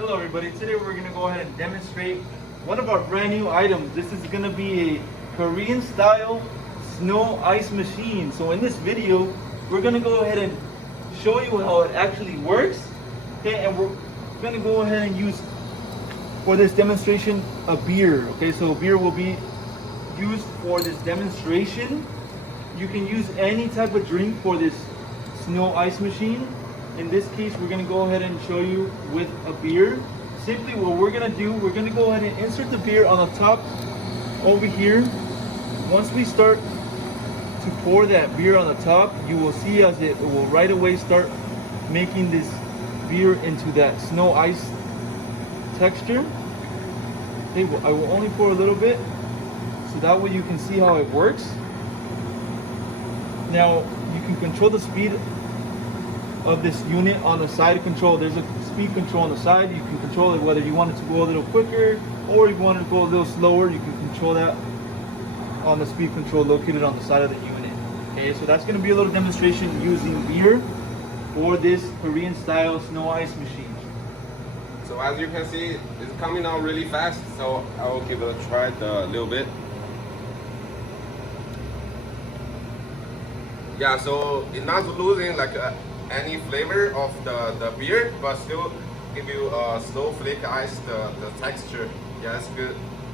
Hello everybody, today we're going to go ahead and demonstrate one of our brand new items. This is going to be a Korean style snow ice machine. So in this video, we're going to go ahead and show you how it actually works. Okay, and we're going to go ahead and use for this demonstration a beer. Okay, so beer will be used for this demonstration. You can use any type of drink for this snow ice machine. In this case, we're going to go ahead and show you with a beer. Simply what we're going to do, we're going to go ahead and insert the beer on the top over here. Once we start to pour that beer on the top, you will see as it will right away start making this beer into that snow ice texture. Okay, I will only pour a little bit so that way you can see how it works. Now you can control the speed of this unit on the side control. There's a speed control on the side. You can control it whether you want it to go a little quicker or if you want it to go a little slower. You can control that on the speed control located on the side of the unit. Okay, so that's going to be a little demonstration using beer for this Korean style snow ice machine. So as you can see, it's coming out really fast, so I will give it a try a little bit. Yeah, so it's not losing like any flavor of the beer, but still give you a snowflake ice, the texture. Yeah, it's good.